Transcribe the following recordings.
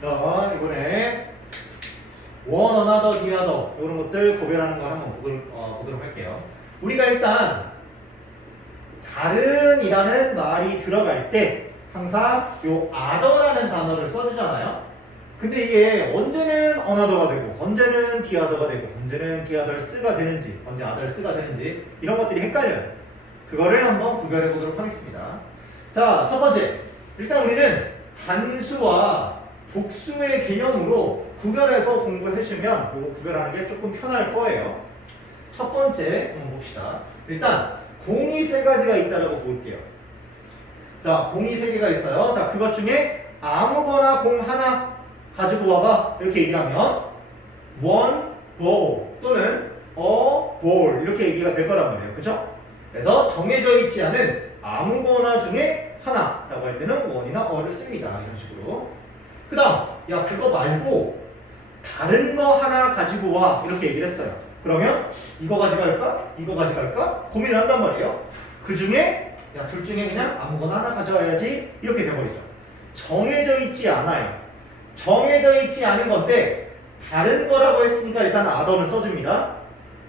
자, 이번에 one, another, the other 이런 것들 구별하는 거 한번 보도록 할게요. 우리가 일단 다른이라는 말이 들어갈 때 항상 요 other라는 단어를 써주잖아요. 근데 이게 언제는 another가 되고 언제는 the other가 되고 언제는 the others가 되는지 언제 others가 되는지 이런 것들이 헷갈려요. 그거를 한번 구별해 보도록 하겠습니다. 자, 첫 번째 일단 우리는 단수와 복수의 개념으로 구별해서 공부해 주시면 이거 구별하는 게 조금 편할 거예요. 첫 번째 한번 봅시다. 일단 공이 세 가지가 있다라고 볼게요. 자, 공이 세 개가 있어요. 자, 그것 중에 아무거나 공 하나 가지고 와봐 이렇게 얘기하면 one ball 또는 a ball 이렇게 얘기가 될 거란 말이에요. 그죠? 그래서 정해져 있지 않은 아무거나 중에 하나라고 할 때는 one이나 a를 씁니다. 이런 식으로. 그 다음 야 그거 말고 다른 거 하나 가지고 와 이렇게 얘기를 했어요. 그러면 이거 가져갈까? 이거 가져갈까? 고민을 한단 말이에요. 그 중에 야 둘 중에 그냥 아무거나 하나 가져와야지 이렇게 돼버리죠. 정해져 있지 않아요. 정해져 있지 않은 건데 다른 거라고 했으니까 일단 other를 써줍니다.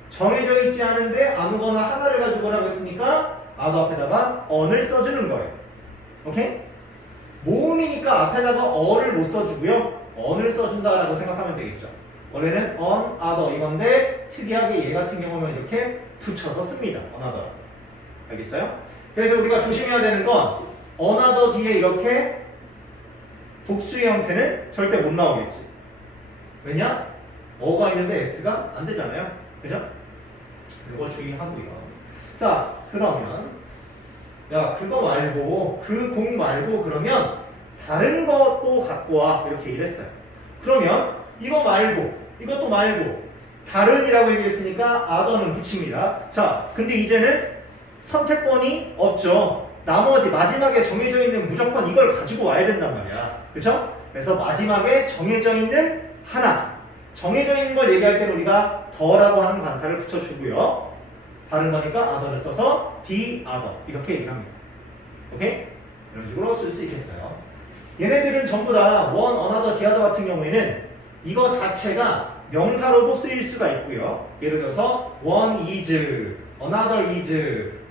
정해져 있지 않은데 아무거나 하나를 가지고 오라고 했으니까 other 앞에다가 on을 써주는 거예요. 오케이? 모음이니까 앞에다가 어를 못 써주고요. on을 써준다라고 생각하면 되겠죠. 원래는 on, other 이건데 특이하게 얘 같은 경우는 이렇게 붙여서 씁니다. another. 알겠어요? 그래서 우리가 조심해야 되는 건 another 뒤에 이렇게 복수의 형태는 절대 못 나오겠지. 왜냐? 어가 있는데 s가 안 되잖아요. 그죠? 이거 주의하고요. 자, 그러면 야 그거 말고 그 공 말고 그러면 다른 것도 갖고 와 이렇게 얘기를 했어요. 그러면 이거 말고 이것도 말고 다른이라고 얘기했으니까 other는 붙입니다. 자, 근데 이제는 선택권이 없죠. 나머지 마지막에 정해져 있는 무조건 이걸 가지고 와야 된단 말이야. 그렇죠? 그래서 마지막에 정해져 있는 하나 정해져 있는 걸 얘기할 때는 우리가 더라고 하는 관사를 붙여주고요. 다른 거니까 other를 써서 the other 이렇게 얘기를 합니다. 오케이? 이런 식으로 쓸 수 있겠어요. 얘네들은 전부 다 one, another, the other 같은 경우에는 이거 자체가 명사로도 쓰일 수가 있고요. 예를 들어서 one is, another is,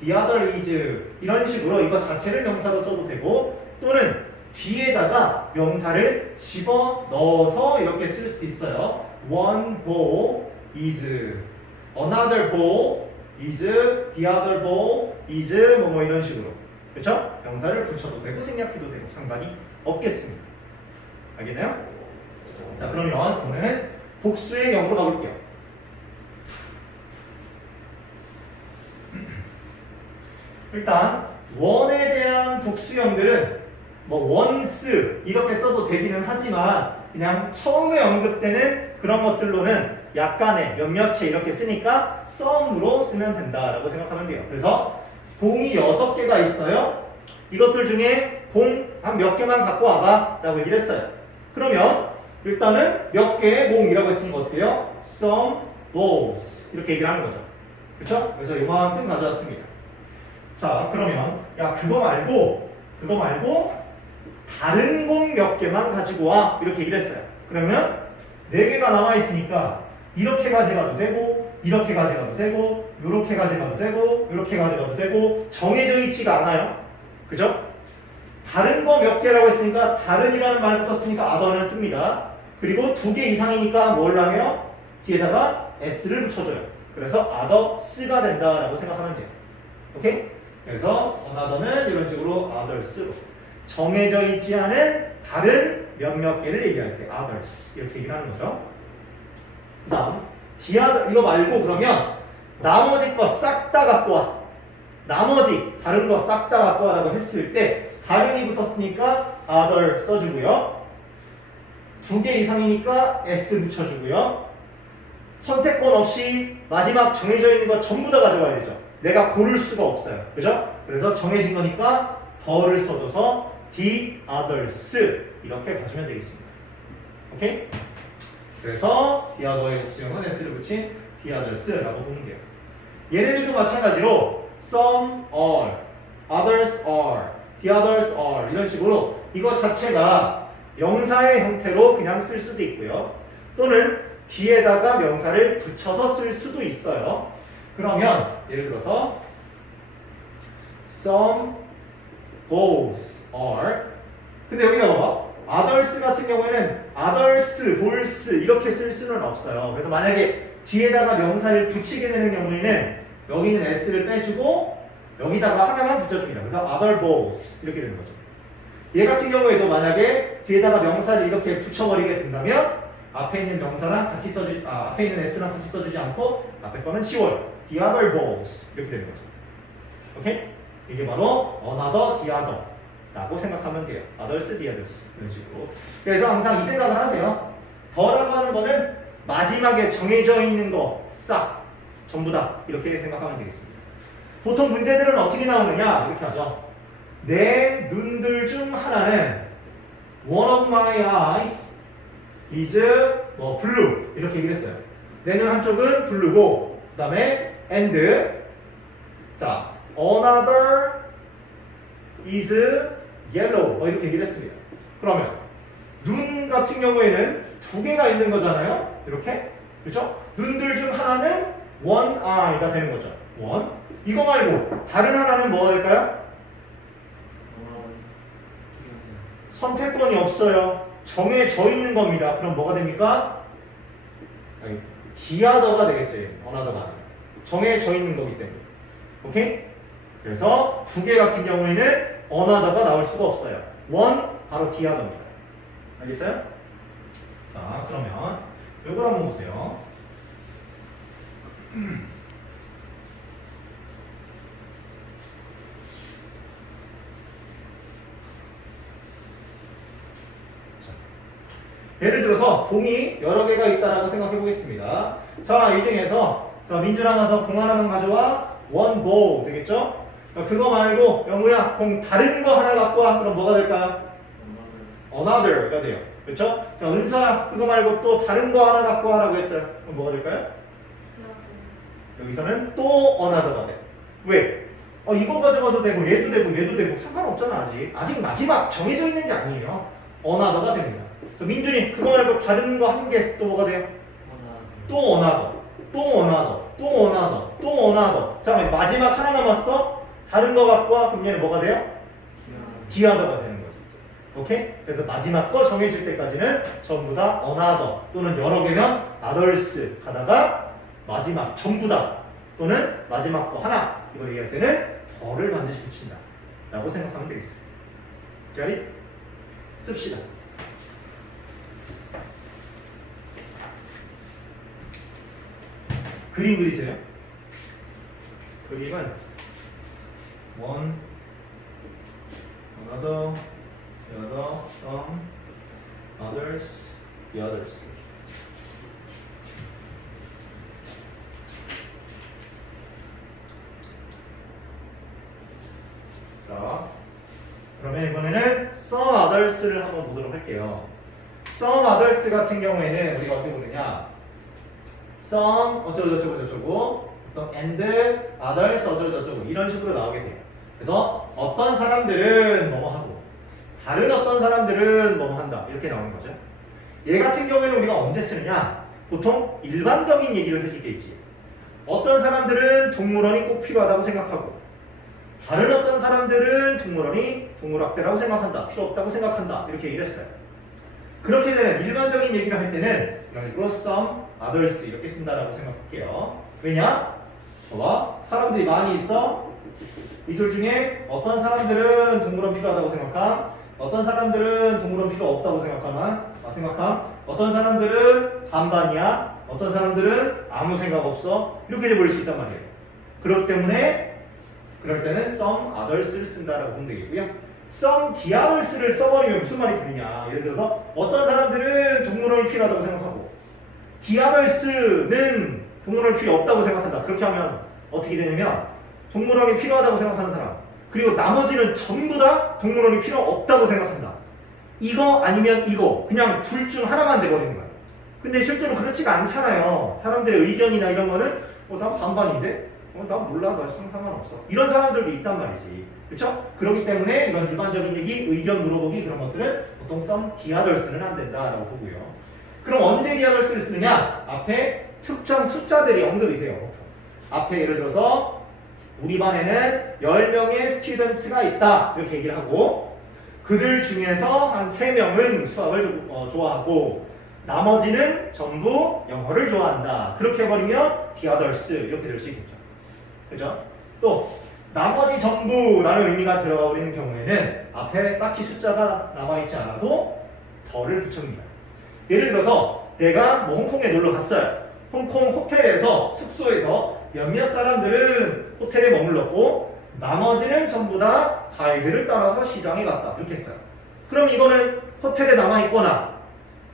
the other is 이런 식으로 이거 자체를 명사로 써도 되고 또는 뒤에다가 명사를 집어넣어서 이렇게 쓸 수도 있어요. one ball is, another ball is, the other ball is 뭐 이런 식으로 그렇죠? 명사를 붙여도 되고 생략해도 되고 상관이 없겠습니다. 알겠나요? 자, 그러면 오늘은 복수의 경우로 가볼게요. 일단 one에 대한 복수형들은 뭐 once 이렇게 써도 되기는 하지만 그냥 처음에 언급되는 그런 것들로는 약간의 몇몇에 이렇게 쓰니까 some으로 쓰면 된다라고 생각하면 돼요. 그래서 공이 6개가 있어요. 이것들 중에 공 한 몇 개만 갖고 와봐 라고 얘기를 했어요. 그러면 일단은 몇 개의 공이라고 했으니까 어떻게 해요? some balls 이렇게 얘기를 하는 거죠. 그렇죠? 그래서 이만큼 가져왔습니다. 자, 그러면 야 그거 말고 다른 공 몇 개만 가지고 와 이렇게 얘기를 했어요. 그러면 4개가 남아 있으니까 이렇게 가져가도 되고 이렇게 가져가도 되고 이렇게 가져가도 되고 이렇게 가져가도 되고 정해져 있지가 않아요. 그죠? 다른 거 몇 개라고 했으니까 다른이라는 말 붙었으니까 other는 씁니다. 그리고 2개 이상이니까 뭘 하며 뒤에다가 s를 붙여줘요. 그래서 others가 된다라고 생각하면 돼요. 오케이? 그래서 another는 이런 식으로 others로 정해져 있지 않은 다른 몇몇 개를 얘기할 때 others 이렇게 얘기를 하는 거죠. 그 다음 the other 이거 말고 그러면 나머지 거 싹 다 갖고 와. 나머지 다른 거 싹 다 갖고 와라고 했을 때 다른이 붙었으니까 other 써주고요. 2개 이상이니까 s 붙여주고요. 선택권 없이 마지막 정해져 있는 거 전부 다 가져와야 되죠. 내가 고를 수가 없어요. 그죠? 그래서 정해진 거니까 더를 써줘서 the others 이렇게 가시면 되겠습니다. 오케이? 그래서 the other의 복수형은 s를 붙인 the others라고 보면 돼요. 얘네들도 마찬가지로 some are, others are, the others are 이런 식으로 이거 자체가 명사의 형태로 그냥 쓸 수도 있고요. 또는 뒤에다가 명사를 붙여서 쓸 수도 있어요. 그러면 예를 들어서 some balls are, 근데 여기가 봐봐, others 같은 경우에는 others, balls 이렇게 쓸 수는 없어요. 그래서 만약에 뒤에다가 명사를 붙이게 되는 경우에는 여기는 s를 빼주고 여기다가 하나만 붙여줍니다. 그래서 other balls 이렇게 되는 거죠. 얘 같은 경우에도 만약에 뒤에다가 명사를 이렇게 붙여버리게 된다면 앞에 있는 명사랑 같이 앞에 있는 s랑 같이 써주지 않고 앞에 거는 지워요. The other balls 이렇게 되는 거죠. 오케이? 이게 바로 another, the other 라고 생각하면 돼요. others, the others 이런 식으로. 그래서 항상 이 생각을 하세요. 더라고 하는 거는 마지막에 정해져 있는 거 싹 전부 다 이렇게 생각하면 되겠습니다. 보통 문제들은 어떻게 나오느냐 이렇게 하죠. 내 눈들 중 하나는 one of my eyes is blue 이렇게 얘기를 했어요. 내 눈 한쪽은 블루고 그 다음에 and 자 another is yellow 이렇게 얘기를 했습니다. 그러면 눈 같은 경우에는 두 개가 있는 거잖아요. 이렇게 그렇죠? 눈들 중 하나는 one eye가 되는 거죠. one 이거 말고 다른 하나는 뭐가 될까요? 선택권이 없어요. 정해져 있는 겁니다. 그럼 뭐가 됩니까? 디아더가 되겠죠. 어나더가 정해져 있는 거기 때문에. 오케이? 그래서 두 개 같은 경우에는 어나더가 나올 수가 없어요. 원 바로 디아더입니다. 알겠어요? 자 그러면 이걸 한번 보세요. 예를 들어서 공이 여러 개가 있다라고 생각해 보겠습니다. 자, 이 중에서 자, 민주랑 와서 공 하나만 가져와. one ball 되겠죠? 그거 말고 영우야 공 다른 거 하나 갖고 와. 그럼 뭐가 될까요? another가 돼요. 그렇죠? 자, 은서야 그거 말고 또 다른 거 하나 갖고 와라고 했어요. 그럼 뭐가 될까요? 여기서는 또 another가 돼. 왜? 이거 가져가도 되고 얘도 되고 얘도 되고 상관없잖아. 아직 마지막 정해져 있는 게 아니에요. another가 됩니다. 민준이 그거 말고 다른 거 한 개 또 뭐가 돼요? 또 another, 또 another, 또 another, 또 another. 자 마지막 하나 남았어. 다른 거 갖고 와. 그럼 얘는 뭐가 돼요? 디아더가 되는 거죠. 오케이? 그래서 마지막 거 정해질 때까지는 전부 다 another 또는 여러 개면 others 가다가 마지막 전부 다 또는 마지막 거 하나 이걸 얘기할 때는 더를 반드시 붙인다 라고 생각하면 되겠습니다. 자리 씁시다. 그림 그리세요. 그림은 one, another, the other, some, others, the others. 자, 그러면 이번에는 some others를 한번 보도록 할게요. some others 같은 경우에는 우리가 어떻게 보느냐? some 어쩌고저쩌고 어떤 and others 어쩌고저쩌고 이런 식으로 나오게 돼요. 그래서 어떤 사람들은 뭐뭐 하고 다른 어떤 사람들은 뭐뭐 한다 이렇게 나오는 거죠. 얘 같은 경우에는 우리가 언제 쓰느냐? 보통 일반적인 얘기를 해줄 때 있지. 어떤 사람들은 동물원이 꼭 필요하다고 생각하고 다른 어떤 사람들은 동물원이 동물학대라고 생각한다, 필요 없다고 생각한다 이렇게 얘기를 했어요. 그렇게 되는 일반적인 얘기를 할 때는 이런 식으로 some others 이렇게 쓴다라고 생각할게요. 왜냐? 봐봐, 사람들이 많이 있어. 이 둘 중에 어떤 사람들은 동물원 필요하다고 생각함, 어떤 사람들은 동물원 필요 없다고 생각함, 어떤 사람들은 반반이야, 어떤 사람들은 아무 생각 없어 이렇게 돼버릴 수 있단 말이에요. 그렇기 때문에 그럴 때는 some others를 쓴다라고 보면 되겠고요. some the others를 써버리면 무슨 말이 되느냐? 예를 들어서 어떤 사람들은 동물원이 필요하다고 생각하고 the others는 동물원이 필요 없다고 생각한다. 그렇게 하면 어떻게 되냐면 동물원이 필요하다고 생각하는 사람 그리고 나머지는 전부 다 동물원이 필요 없다고 생각한다. 이거 아니면 이거 그냥 둘 중 하나만 돼버리는 거야. 근데 실제로 그렇지가 않잖아요. 사람들의 의견이나 이런 거는 난 반반인데 난 몰라, 나 상관없어. 이런 사람들도 있단 말이지. 그렇죠? 그렇기 때문에 이런 일반적인 얘기, 의견 물어보기 그런 것들은 보통 some the others는 안 된다라고 보고요. 그럼 언제 the others를 쓰느냐? 앞에 특정 숫자들이 언급이 돼요. 보통. 앞에 예를 들어서 우리 반에는 10명의 스튜던트가 있다 이렇게 얘기를 하고 그들 중에서 한 3명은 수학을 좋아하고 나머지는 전부 영어를 좋아한다. 그렇게 해버리면 the others 이렇게 될 수 있겠죠. 그죠? 또 나머지 전부라는 의미가 들어가 버리는 경우에는 앞에 딱히 숫자가 남아있지 않아도 더를 붙여줍니다. 예를 들어서 내가 뭐 홍콩에 놀러 갔어요. 홍콩 호텔에서 숙소에서 몇몇 사람들은 호텔에 머물렀고 나머지는 전부 다 가이드를 따라서 시장에 갔다. 이렇게 했어요. 그럼 이거는 호텔에 남아있거나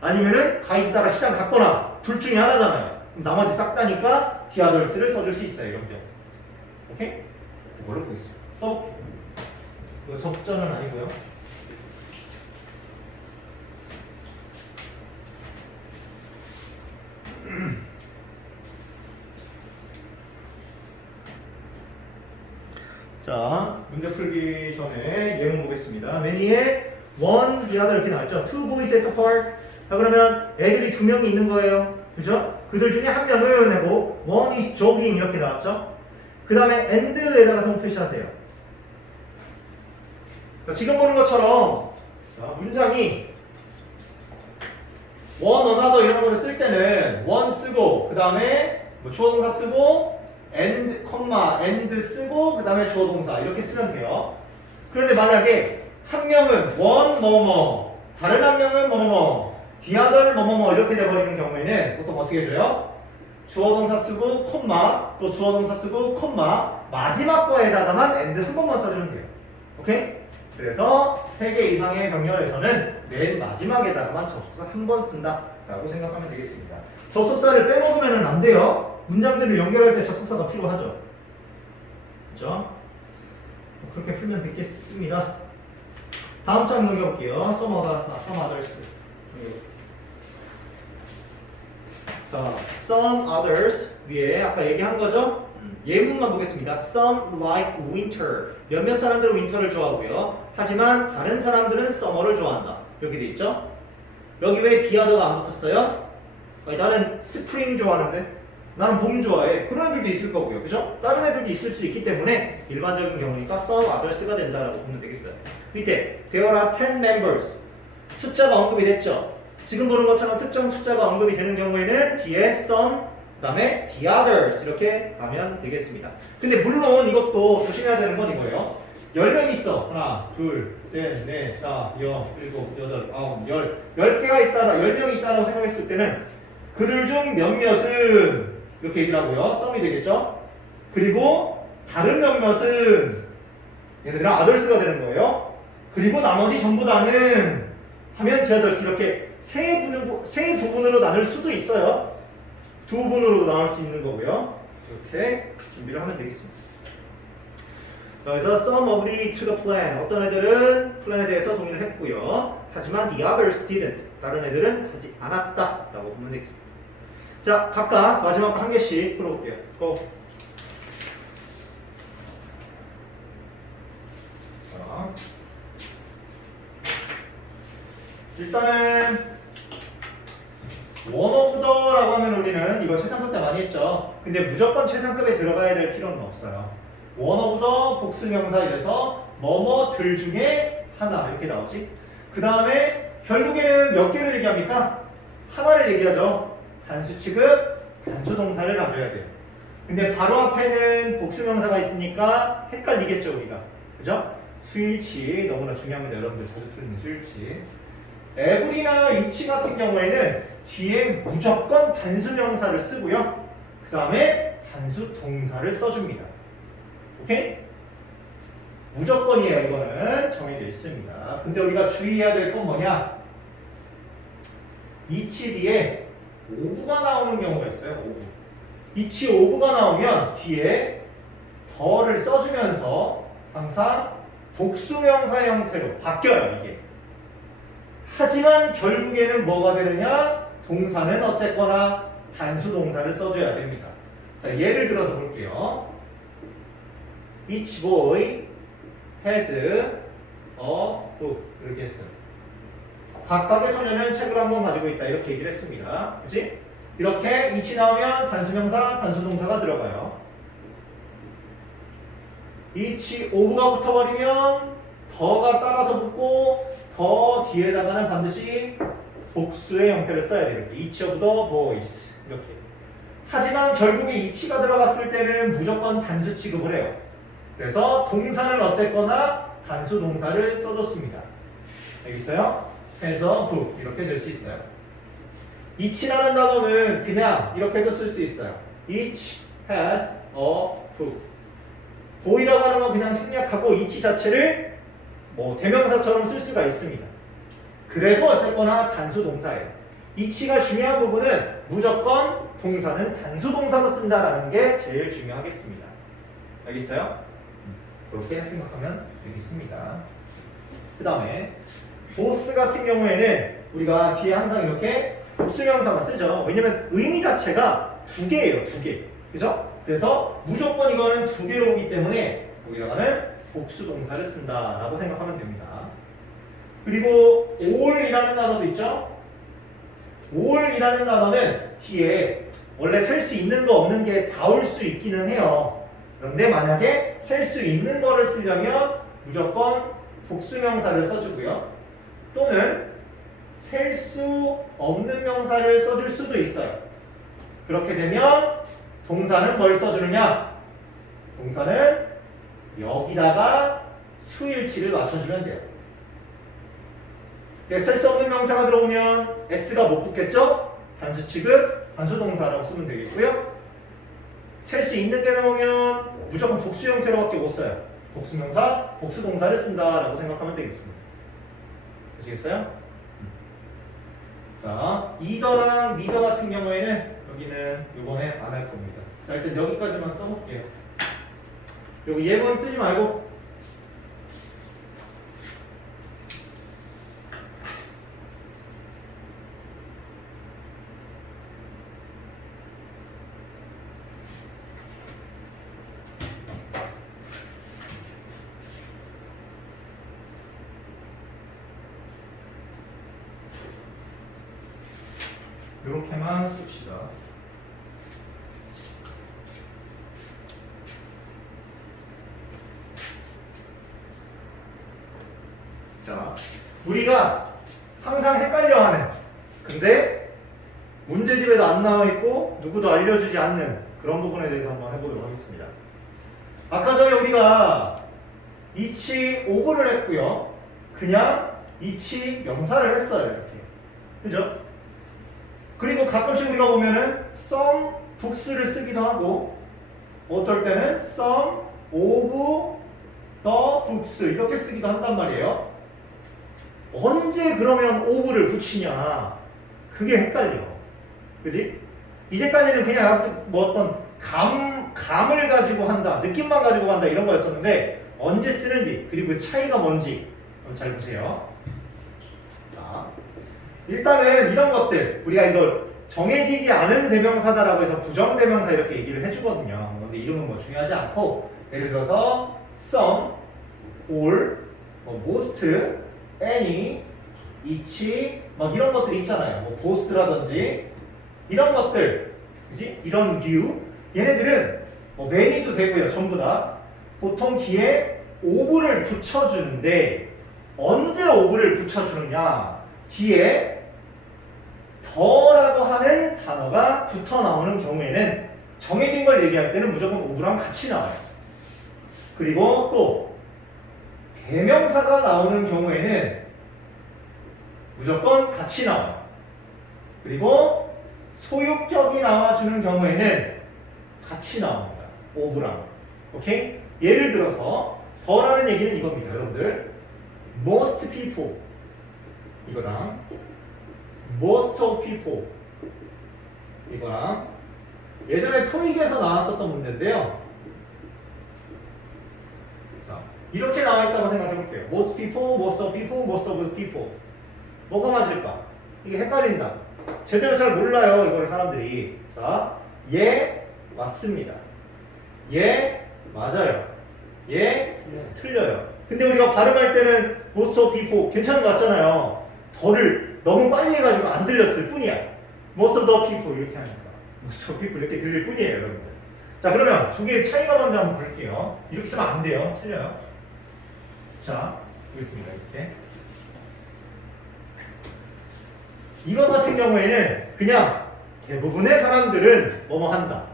아니면은 가이드 따라 시장 갔거나 둘 중에 하나잖아요. 그럼 나머지 싹 다니까 the others를 써줄 수 있어요. 이런 경우. 오케이? 이걸로 보겠습니다. 써볼게요. 이거 접전은 아니고요. 자, 문제 풀기 전에 예문 보겠습니다. 매니에 one, the other 이렇게 나왔죠. Two boys at the park. 자, 그러면 애들이 2명이 있는 거예요. 그죠? 그들 중에 한 명은 하고 one is jogging 이렇게 나왔죠. 그 다음에 and에다가 성 표시하세요. 자, 지금 보는 것처럼 자, 문장이 one, another 이런 거를 쓸 때는 one 쓰고 그 다음에 뭐 주어 동사 쓰고 and, and 쓰고 그 다음에 주어 동사 이렇게 쓰면 돼요. 그런데 만약에 한 명은 one 뭐뭐 다른 한 명은 뭐뭐 the other 뭐뭐 이렇게 돼버리는 경우에는 보통 어떻게 해줘요? 주어 동사 쓰고 콤마 또 주어 동사 쓰고 콤마 마지막 거에다가만 and 한 번만 써주면 돼요. 오케이? 그래서 3개 이상의 병렬에서는 맨 마지막에다가만 접속사 한 번 쓴다 라고 생각하면 되겠습니다. 접속사를 빼먹으면 안 돼요. 문장들을 연결할 때 접속사가 필요하죠. 그죠? 그렇게 풀면 되겠습니다. 다음 장 넘겨볼게요. some others. 자, some others 위에 아까 얘기한 거죠? 예문만 보겠습니다. Some like winter. 몇몇 사람들은 윈터를 좋아하고요. 하지만 다른 사람들은 summer를 좋아한다. 이렇게 돼 있죠? 여기 왜 the other가 안 붙었어요? 나는 스프링 좋아하는데 나는 봄 좋아해. 그런 애들도 있을 거고요. 그죠? 다른 애들도 있을 수 있기 때문에 일반적인 경우니까 some others가 된다라고 보면 되겠어요. 밑에 there are 10 members. 숫자가 언급이 됐죠? 지금 보는 것처럼 특정 숫자가 언급이 되는 경우에는 뒤에 some 그 다음에 the others 이렇게 가면 되겠습니다. 근데 물론 이것도 조심해야 되는 건 이거예요. 10명이 있어. 하나, 둘, 셋, 넷, 다, 여, 일곱, 여덟, 아홉, 10개가 있다라 10명이 있다라고 생각했을 때는 그들 중 몇몇은 이렇게 얘기를 하고요. 썸이 되겠죠? 그리고 다른 몇몇은 얘네들은 others가 되는 거예요. 그리고 나머지 전부 다는 하면 the others 이렇게 세 부분으로 나눌 수도 있어요. 두 부분으로도 나눌 수 있는 거고요. 이렇게 준비를 하면 되겠습니다. 그래서 some agreed to the plan. 어떤 애들은 플랜에 대해서 동의를 했고요. 하지만 the others didn't. 다른 애들은 하지 않았다라고 보면 되겠습니다. 자, 각각 마지막 거 한 개씩 풀어볼게요. Go. 자, 일단은 one of the라고 하면 우리는 이거 최상급 때 많이 했죠. 근데 무조건 최상급에 들어가야 될 필요는 없어요. one of the 복수명사 이래서 뭐뭐들 중에 하나 이렇게 나오지. 그 다음에 결국에는 몇 개를 얘기합니까? 하나를 얘기하죠. 단수 취급, 단수 동사를 가져야 돼요. 근데 바로 앞에는 복수명사가 있으니까 헷갈리겠죠 우리가. 그죠? 수일치 너무나 중요합니다. 여러분들 자주 듣는 수일치. every나 each 같은 경우에는 뒤에 무조건 단수 명사를 쓰고요. 그 다음에 단수 동사를 써줍니다. 오케이? 무조건이에요. 이거는 정해져 있습니다. 근데 우리가 주의해야 될 건 뭐냐? each 뒤에 오브가 나오는 경우가 있어요. 오브. each 오브가 나오면 뒤에 더를 써주면서 항상 복수명사 형태로 바뀌어요. 이게. 하지만 결국에는 뭐가 되느냐? 동사는 어쨌거나 단수 동사를 써줘야 됩니다. 자, 예를 들어서 볼게요. Each boy has a book. 이렇게 했어요. 각각의 소년은 책을 한 권 가지고 있다. 이렇게 얘기를 했습니다. 그치? 이렇게 each 나오면 단수명사, 단수동사가 들어가요. each of가 붙어버리면 더가 따라서 붙고 더 뒤에다가는 반드시 복수의 형태를 써야 돼요. 이렇게 each of the boys 이렇게. 하지만 결국에 each가 들어갔을 때는 무조건 단수 취급을 해요. 그래서 동사는 어쨌거나 단수 동사를 써줬습니다. 알겠어요? 그래서 book 이렇게 될 수 있어요. each라는 단어는 그냥 이렇게도 쓸 수 있어요. each has a book. boy라고 하는 건 그냥 생략하고 each 자체를 뭐 대명사처럼 쓸 수가 있습니다. 그래도 어쨌거나 단수 동사예요. each가 중요한 부분은 무조건 동사는 단수 동사로 쓴다라는 게 제일 중요하겠습니다. 알겠어요? 그렇게 생각하면 되겠습니다. 그 다음에 both 같은 경우에는 우리가 뒤에 항상 이렇게 복수명사만 쓰죠. 왜냐면 의미 자체가 두 개예요. 두 개. 그죠? 그래서 무조건 이거는 두 개로 오기 때문에 여기다가는 복수 동사를 쓴다라고 생각하면 됩니다. 그리고 all이라는 단어도 있죠. all이라는 단어는 뒤에 원래 셀 수 있는 거 없는 게 다 올 수 있기는 해요. 그런데 만약에 셀 수 있는 거를 쓰려면 무조건 복수명사를 써주고요. 또는 셀 수 없는 명사를 써줄 수도 있어요. 그렇게 되면 동사는 뭘 써주느냐? 동사는 여기다가 수일치를 맞춰주면 돼요. 셀 수 없는 명사가 들어오면 S가 못 붙겠죠? 단수 취급, 단수 동사라고 쓰면 되겠고요. 셀 수 있는 게 나오면 무조건 복수 형태로밖에 못 써요. 복수명사, 복수동사를 쓴다라고 생각하면 되겠습니다. 아시겠어요? 자, 이더랑 니더 같은 경우에는 여기는 이번에 안 할 겁니다. 자, 일단 여기까지만 써볼게요. 여기 예문 쓰지 말고 이렇게만 씁시다. 자, 우리가 항상 헷갈려하는 근데 문제집에도 안 나와있고 누구도 알려주지 않는 그런 부분에 대해서 한번 해보도록 하겠습니다. 아까 전에 우리가 each of를 했고요. 그냥 each 명사를 했어요. 이렇게. 그죠? 그리고 가끔씩 우리가 보면은 some books를 쓰기도 하고 어떨 때는 some of the books 이렇게 쓰기도 한단 말이에요. 언제 그러면 of를 붙이냐 그게 헷갈려. 그지? 이제까지는 그냥 뭐 어떤 감을 가지고 한다 느낌만 가지고 간다 이런 거였었는데 언제 쓰는지 그리고 차이가 뭔지 잘 보세요. 자, 일단은 이런 것들 우리가 이걸 정해지지 않은 대명사다라고 해서 부정대명사 이렇게 얘기를 해주거든요. 근데 이름은 뭐 중요하지 않고 예를 들어서 some, all, most, any, each 막 이런 것들이 있잖아요. 뭐 both라든지 이런 것들, 그지? 이런 류 얘네들은 뭐 many도 되고요. 전부 다 보통 뒤에 of를 붙여주는데 언제 of를 붙여주느냐 뒤에 더라고 하는 단어가 붙어 나오는 경우에는 정해진 걸 얘기할 때는 무조건 of랑 같이 나와요. 그리고 또 대명사가 나오는 경우에는 무조건 같이 나와요. 그리고 소유격이 나와주는 경우에는 같이 나옵니다. of랑. 오케이? 예를 들어서 더라는 얘기는 이겁니다. 여러분들 most people 이거랑 most of people 이거랑 예전에 토익에서 나왔었던 문제인데요. 자, 이렇게 나와 있다고 생각해 볼게요. most people, most of people, most of the people 뭐가 맞을까? 이게 헷갈린다. 제대로 잘 몰라요. 이걸 사람들이. 자, 예 맞습니다. 예 맞아요. 예? 틀려요. 근데 우리가 발음할 때는 most of people 괜찮은 거 같잖아요. 덜을 너무 빨리 해가지고 안 들렸을 뿐이야. most of the people 이렇게 하니까 most of people 이렇게 들릴 뿐이에요, 여러분들. 자, 그러면 두 개의 차이가 먼저 한번 볼게요. 이렇게 쓰면 안 돼요. 틀려요. 자, 보겠습니다. 이렇게. 이거 같은 경우에는 그냥 대부분의 사람들은 뭐뭐 한다.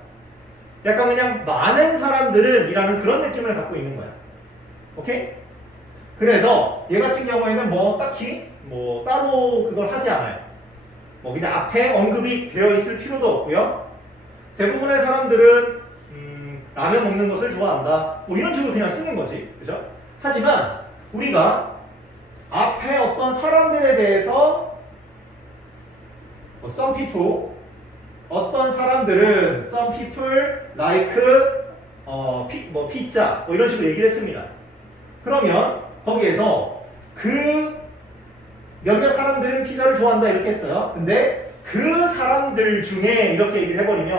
약간 그냥 많은 사람들은 이라는 그런 느낌을 갖고 있는 거야. 오케이? 그래서 얘 같은 경우에는 뭐 딱히 뭐 따로 그걸 하지 않아요. 뭐 그냥 앞에 언급이 되어 있을 필요도 없고요. 대부분의 사람들은 라면 먹는 것을 좋아한다. 뭐 이런 식으로 그냥 쓰는 거지. 그죠? 하지만 우리가 앞에 어떤 사람들에 대해서 some people 어떤 사람들은 some people like 뭐 피자 뭐 이런 식으로 얘기를 했습니다. 그러면 거기에서 그 몇몇 사람들은 피자를 좋아한다 이렇게 했어요. 근데 그 사람들 중에 이렇게 얘기를 해버리면